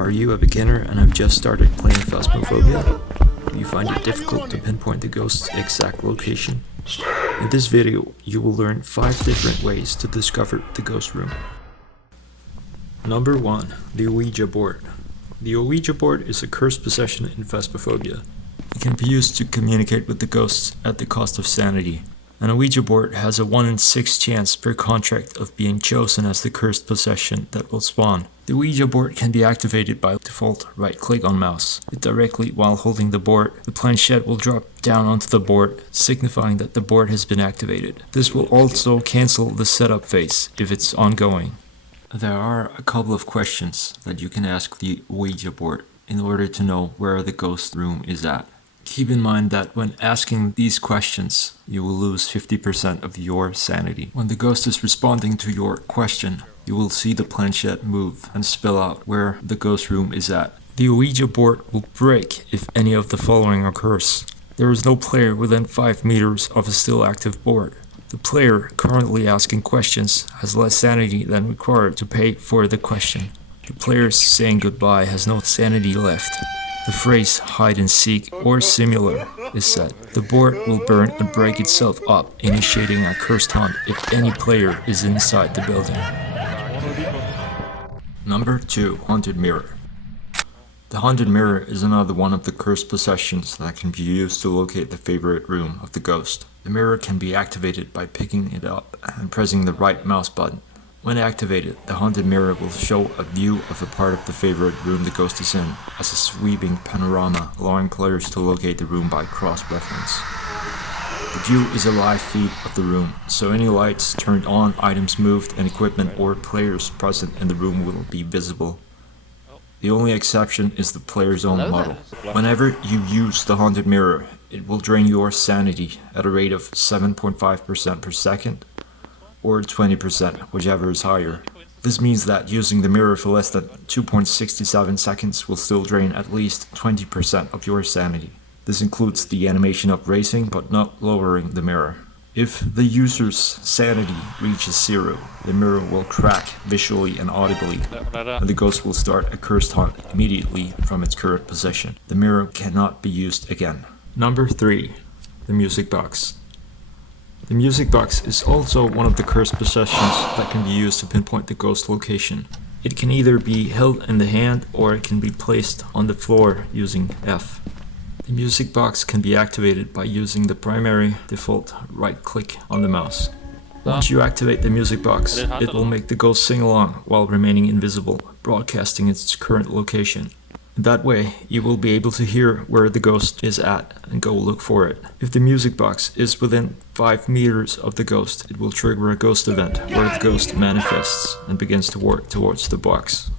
Are you a beginner and have just started playing Phasmophobia? Do you find it difficult to pinpoint the ghost's exact location? In this video, you will learn 5 different ways to discover the ghost room. Number 1. The Ouija Board. The Ouija Board is a cursed possession in Phasmophobia. It can be used to communicate with the ghosts at the cost of sanity. An Ouija board has a 1 in 6 chance per contract of being chosen as the cursed possession that will spawn. The Ouija board can be activated by default right-click on mouse. Directly while holding the board, the planchette will drop down onto the board, signifying that the board has been activated. This will also cancel the setup phase if it's ongoing. There are a couple of questions that you can ask the Ouija board in order to know where the ghost room is at. Keep in mind that when asking these questions, you will lose 50% of your sanity. When the ghost is responding to your question, you will see the planchette move and spell out where the ghost room is at. The Ouija board will break if any of the following occurs. There is no player within 5 meters of a still active board. The player currently asking questions has less sanity than required to pay for the question. The player saying goodbye has no sanity left. The phrase hide and seek or similar is set. The board will burn and break itself up, initiating a cursed hunt if any player is inside the building. Number 2. Haunted Mirror. The Haunted Mirror is another one of the cursed possessions that can be used to locate the favorite room of the ghost. The mirror can be activated by picking it up and pressing the right mouse button. When activated, the haunted mirror will show a view of a part of the favorite room the ghost is in as a sweeping panorama, allowing players to locate the room by cross-reference. The view is a live feed of the room, so any lights turned on, items moved, and equipment or players present in the room will be visible. The only exception is the player's own model. Whenever you use the haunted mirror, it will drain your sanity at a rate of 7.5% per second, or 20%, whichever is higher. This means that using the mirror for less than 2.67 seconds will still drain at least 20% of your sanity. This includes the animation of racing, but not lowering the mirror. If the user's sanity reaches 0, the mirror will crack visually and audibly, and the ghost will start a cursed hunt immediately from its current position. The mirror cannot be used again. Number 3. The Music Box. The music box is also one of the cursed possessions that can be used to pinpoint the ghost location. It can either be held in the hand or it can be placed on the floor using F. The music box can be activated by using the primary default right click on the mouse. Once you activate the music box, it will make the ghost sing along while remaining invisible, broadcasting its current location. That way, you will be able to hear where the ghost is at and go look for it. If the music box is within 5 meters of the ghost, it will trigger a ghost event where the ghost manifests and begins to walk towards the box.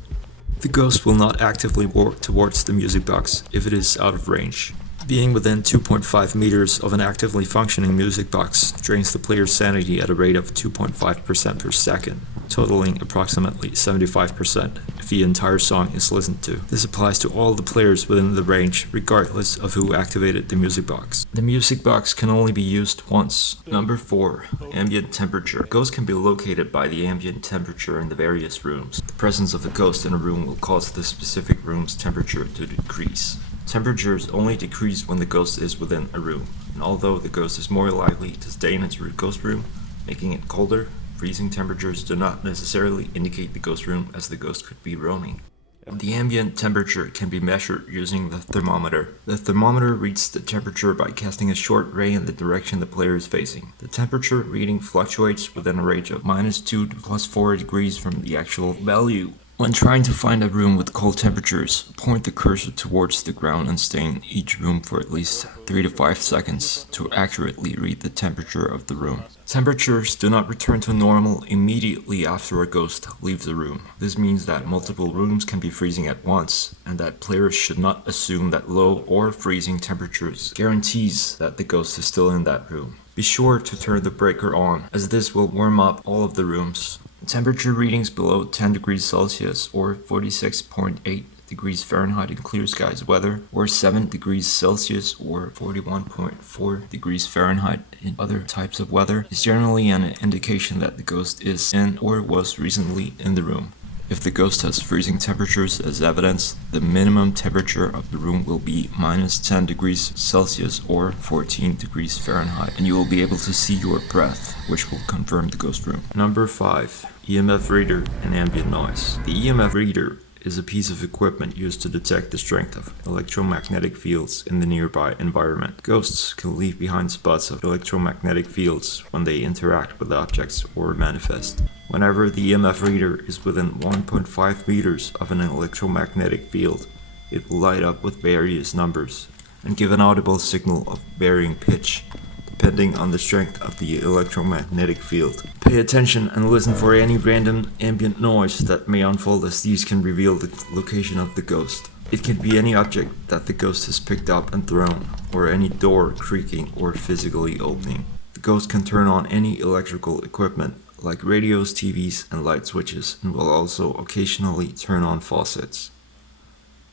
The ghost will not actively walk towards the music box if it is out of range. Being within 2.5 meters of an actively functioning music box drains the player's sanity at a rate of 2.5% per second, totaling approximately 75% if the entire song is listened to. This applies to all the players within the range, regardless of who activated the music box. The music box can only be used once. Number 4. Ambient Temperature. Ghosts can be located by the ambient temperature in the various rooms. The presence of a ghost in a room will cause the specific room's temperature to decrease. Temperatures only decrease when the ghost is within a room, and although the ghost is more likely to stay in its ghost room, making it colder, freezing temperatures do not necessarily indicate the ghost room, as the ghost could be roaming. The ambient temperature can be measured using the thermometer. The thermometer reads the temperature by casting a short ray in the direction the player is facing. The temperature reading fluctuates within a range of -2 to +4 degrees from the actual value. When trying to find a room with cold temperatures, point the cursor towards the ground and stay in each room for at least 3 to 5 seconds to accurately read the temperature of the room. Temperatures do not return to normal immediately after a ghost leaves the room. This means that multiple rooms can be freezing at once, and that players should not assume that low or freezing temperatures guarantees that the ghost is still in that room. Be sure to turn the breaker on, as this will warm up all of the rooms. Temperature readings below 10 degrees Celsius or 46.8 degrees Fahrenheit in clear skies weather, or 7 degrees Celsius or 41.4 degrees Fahrenheit in other types of weather, is generally an indication that the ghost is in or was recently in the room. If the ghost has freezing temperatures as evidence, the minimum temperature of the room will be minus 10 degrees Celsius or 14 degrees Fahrenheit, and you will be able to see your breath, which will confirm the ghost room. Number 5. EMF reader and ambient noise. The EMF reader is a piece of equipment used to detect the strength of electromagnetic fields in the nearby environment. Ghosts can leave behind spots of electromagnetic fields when they interact with objects or manifest. Whenever the EMF reader is within 1.5 meters of an electromagnetic field, it will light up with various numbers and give an audible signal of varying pitch, depending on the strength of the electromagnetic field. Pay attention and listen for any random ambient noise that may unfold, as these can reveal the location of the ghost. It can be any object that the ghost has picked up and thrown, or any door creaking or physically opening. The ghost can turn on any electrical equipment like radios, TVs, and light switches, and will also occasionally turn on faucets.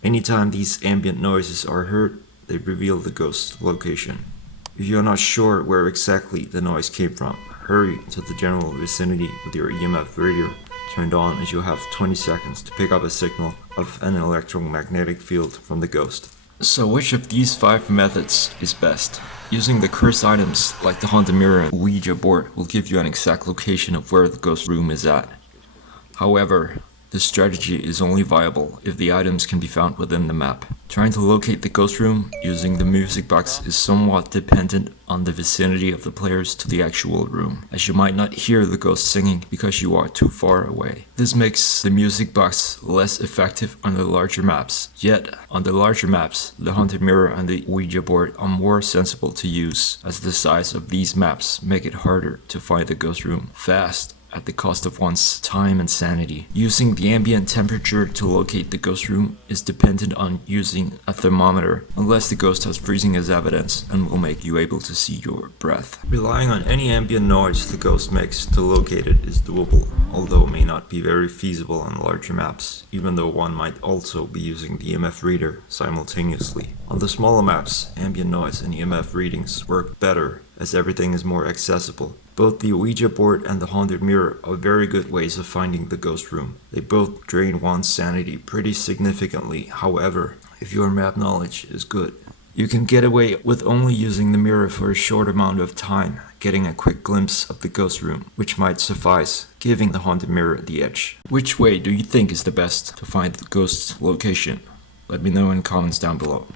Anytime these ambient noises are heard, they reveal the ghost's location. If you are not sure where exactly the noise came from, hurry to the general vicinity with your EMF reader turned on, as you have 20 seconds to pick up a signal of an electromagnetic field from the ghost. So which of these 5 methods is best? Using the cursed items like the haunted mirror and Ouija board will give you an exact location of where the ghost room is at. However, this strategy is only viable if the items can be found within the map. Trying to locate the ghost room using the music box is somewhat dependent on the vicinity of the players to the actual room, as you might not hear the ghost singing because you are too far away. This makes the music box less effective on the larger maps. Yet, on the larger maps, the haunted mirror and the Ouija board are more sensible to use, as the size of these maps make it harder to find the ghost room fast at the cost of one's time and sanity. Using the ambient temperature to locate the ghost room is dependent on using a thermometer, unless the ghost has freezing as evidence and will make you able to see your breath. Relying on any ambient noise the ghost makes to locate it is doable, although it may not be very feasible on larger maps, even though one might also be using the EMF reader simultaneously. On the smaller maps, ambient noise and EMF readings work better, as everything is more accessible. Both the Ouija board and the haunted mirror are very good ways of finding the ghost room. They both drain one's sanity pretty significantly, however, if your map knowledge is good. You can get away with only using the mirror for a short amount of time, getting a quick glimpse of the ghost room, which might suffice, giving the haunted mirror the edge. Which way do you think is the best to find the ghost's location? Let me know in comments down below.